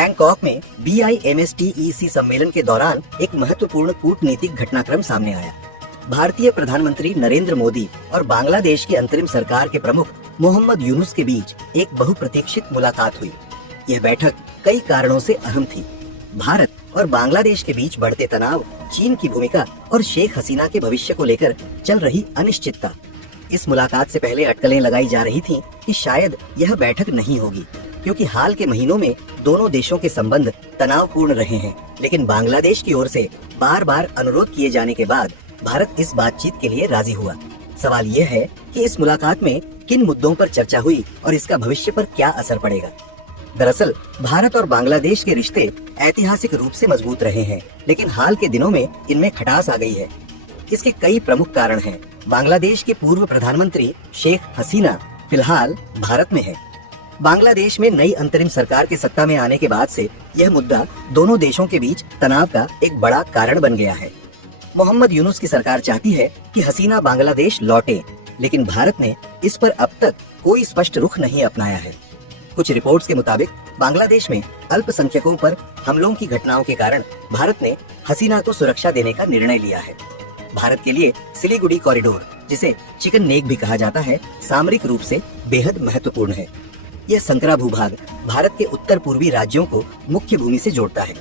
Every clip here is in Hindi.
बैंकॉक में BIMSTEC सम्मेलन के दौरान एक महत्वपूर्ण कूटनीतिक घटनाक्रम सामने आया। भारतीय प्रधानमंत्री नरेंद्र मोदी और बांग्लादेश की अंतरिम सरकार के प्रमुख मोहम्मद यूनुस के बीच एक बहुप्रतीक्षित मुलाकात हुई। यह बैठक कई कारणों से अहम थी। भारत और बांग्लादेश के बीच बढ़ते तनाव, चीन की भूमिका और शेख हसीना के भविष्य को लेकर चल रही अनिश्चितता। इस मुलाकात से पहले अटकलें लगाई जा रही थीं कि शायद यह बैठक नहीं होगी, क्योंकि हाल के महीनों में दोनों देशों के संबंध तनावपूर्ण रहे हैं। लेकिन बांग्लादेश की ओर से बार बार अनुरोध किए जाने के बाद भारत इस बातचीत के लिए राजी हुआ। सवाल यह है कि इस मुलाकात में किन मुद्दों पर चर्चा हुई और इसका भविष्य पर क्या असर पड़ेगा। दरअसल भारत और बांग्लादेश के रिश्ते ऐतिहासिक रूप से मजबूत रहे हैं, लेकिन हाल के दिनों में इनमें खटास आ गई है। इसके कई प्रमुख कारण हैं। बांग्लादेश के पूर्व प्रधानमंत्री शेख हसीना फिलहाल भारत में है। बांग्लादेश में नई अंतरिम सरकार के सत्ता में आने के बाद से यह मुद्दा दोनों देशों के बीच तनाव का एक बड़ा कारण बन गया है। मोहम्मद यूनुस की सरकार चाहती है कि हसीना बांग्लादेश लौटे, लेकिन भारत ने इस पर अब तक कोई स्पष्ट रुख नहीं अपनाया है। कुछ रिपोर्ट्स के मुताबिक बांग्लादेश में अल्पसंख्यकों पर हमलों की घटनाओं के कारण भारत ने हसीना को सुरक्षा देने का निर्णय लिया है। भारत के लिए सिलीगुड़ी कॉरिडोर, जिसे चिकन नेक भी कहा जाता है, सामरिक रूप से बेहद महत्वपूर्ण है। यह संकरा भूभाग भारत के उत्तर पूर्वी राज्यों को मुख्य भूमि से जोड़ता है।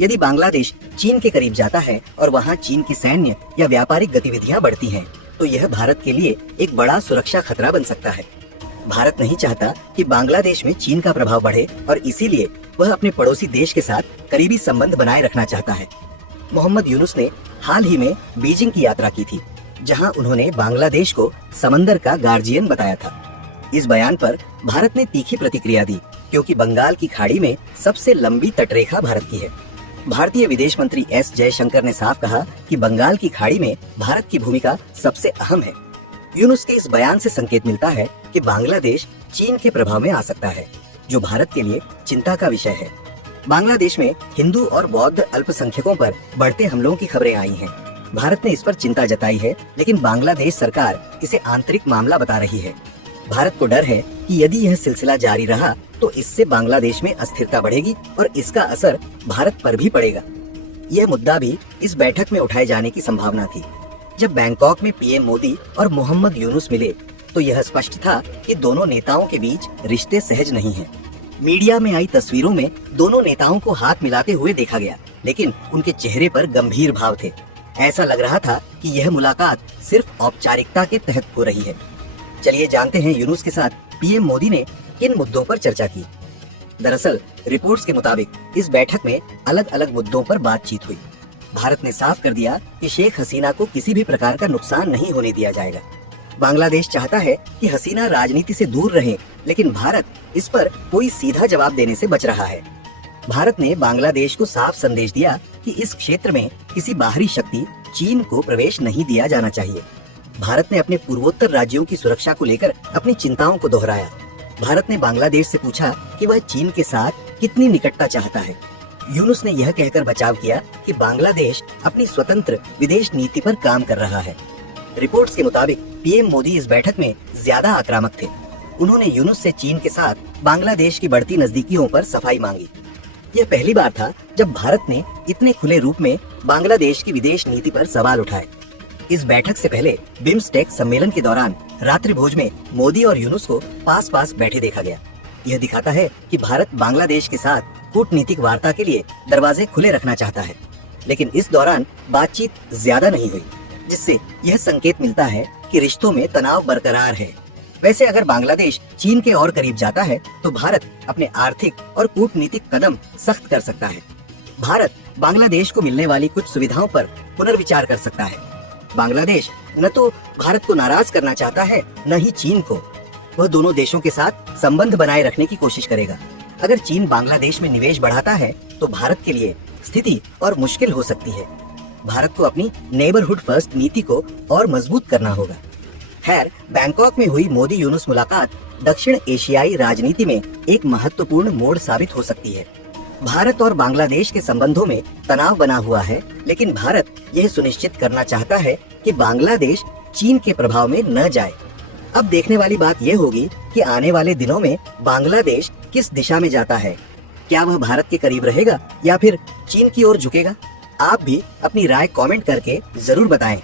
यदि बांग्लादेश चीन के करीब जाता है और वहां चीन की सैन्य या व्यापारिक गतिविधियां बढ़ती हैं, तो यह भारत के लिए एक बड़ा सुरक्षा खतरा बन सकता है। भारत नहीं चाहता कि बांग्लादेश में चीन का प्रभाव बढ़े और इसीलिए वह अपने पड़ोसी देश के साथ करीबी संबंध बनाए रखना चाहता है। मोहम्मद यूनुस ने हाल ही में बीजिंग की यात्रा की थी, जहां उन्होंने बांग्लादेश को समंदर का गार्जियन बताया था। इस बयान पर भारत ने तीखी प्रतिक्रिया दी, क्योंकि बंगाल की खाड़ी में सबसे लंबी तटरेखा भारत की है। भारतीय विदेश मंत्री S जयशंकर ने साफ कहा कि बंगाल की खाड़ी में भारत की भूमिका सबसे अहम है। यूनुस के इस बयान से संकेत मिलता है कि बांग्लादेश चीन के प्रभाव में आ सकता है, जो भारत के लिए चिंता का विषय है। बांग्लादेश में हिंदू और बौद्ध अल्पसंख्यकों पर बढ़ते हमलों की खबरें आई हैं। भारत ने इस पर चिंता जताई है, लेकिन बांग्लादेश सरकार इसे आंतरिक मामला बता रही है। भारत को डर है कि यदि यह सिलसिला जारी रहा तो इससे बांग्लादेश में अस्थिरता बढ़ेगी और इसका असर भारत पर भी पड़ेगा। यह मुद्दा भी इस बैठक में उठाए जाने की संभावना थी। जब बैंकॉक में पीएम मोदी और मोहम्मद यूनुस मिले तो यह स्पष्ट था कि दोनों नेताओं के बीच रिश्ते सहज नहीं हैं। मीडिया में आई तस्वीरों में दोनों नेताओं को हाथ मिलाते हुए देखा गया, लेकिन उनके चेहरे पर गंभीर भाव थे। ऐसा लग रहा था कि यह मुलाकात सिर्फ औपचारिकता के तहत हो रही है। चलिए जानते हैं यूनुस के साथ पीएम मोदी ने किन मुद्दों पर चर्चा की। दरअसल रिपोर्ट्स के मुताबिक इस बैठक में अलग अलग मुद्दों पर बातचीत हुई। भारत ने साफ कर दिया कि शेख हसीना को किसी भी प्रकार का नुकसान नहीं होने दिया जाएगा। बांग्लादेश चाहता है कि हसीना राजनीति से दूर रहे, लेकिन भारत इस पर कोई सीधा जवाब देने से बच रहा है। भारत ने बांग्लादेश को साफ संदेश दिया कि इस क्षेत्र में किसी बाहरी शक्ति चीन को प्रवेश नहीं दिया जाना चाहिए। भारत ने अपने पूर्वोत्तर राज्यों की सुरक्षा को लेकर अपनी चिंताओं को दोहराया। भारत ने बांग्लादेश से पूछा कि वह चीन के साथ कितनी निकटता चाहता है। यूनुस ने यह कहकर बचाव किया कि बांग्लादेश अपनी स्वतंत्र विदेश नीति पर काम कर रहा है। रिपोर्ट्स के मुताबिक पीएम मोदी इस बैठक में ज्यादा आक्रामक थे। उन्होंने यूनुस से चीन के साथ बांग्लादेश की बढ़ती नजदीकियों पर सफाई मांगी। यह पहली बार था जब भारत ने इतने खुले रूप में बांग्लादेश की विदेश नीति पर सवाल उठाए। इस बैठक से पहले बिम्स्टेक सम्मेलन के दौरान रात्रि भोज में मोदी और यूनुस को पास पास बैठे देखा गया। यह दिखाता है कि भारत बांग्लादेश के साथ कूटनीतिक वार्ता के लिए दरवाजे खुले रखना चाहता है, लेकिन इस दौरान बातचीत ज्यादा नहीं हुई, जिससे यह संकेत मिलता है कि रिश्तों में तनाव बरकरार है। वैसे अगर बांग्लादेश चीन के और करीब जाता है तो भारत अपने आर्थिक और कूटनीतिक कदम सख्त कर सकता है। भारत बांग्लादेश को मिलने वाली कुछ सुविधाओं पर पुनर्विचार कर सकता है। बांग्लादेश न तो भारत को नाराज करना चाहता है, न ही चीन को। वह दोनों देशों के साथ संबंध बनाए रखने की कोशिश करेगा। अगर चीन बांग्लादेश में निवेश बढ़ाता है तो भारत के लिए स्थिति और मुश्किल हो सकती है। भारत को अपनी नेबरहुड फर्स्ट नीति को और मजबूत करना होगा। खैर, बैंकॉक में हुई मोदी यूनुस मुलाकात दक्षिण एशियाई राजनीति में एक महत्वपूर्ण मोड़ साबित हो सकती है। भारत और बांग्लादेश के संबंधों में तनाव बना हुआ है, लेकिन भारत यह सुनिश्चित करना चाहता है कि बांग्लादेश चीन के प्रभाव में न जाए। अब देखने वाली बात यह होगी कि आने वाले दिनों में बांग्लादेश किस दिशा में जाता है। क्या वह भारत के करीब रहेगा या फिर चीन की ओर झुकेगा? आप भी अपनी राय कमेंट करके जरूर बताएं।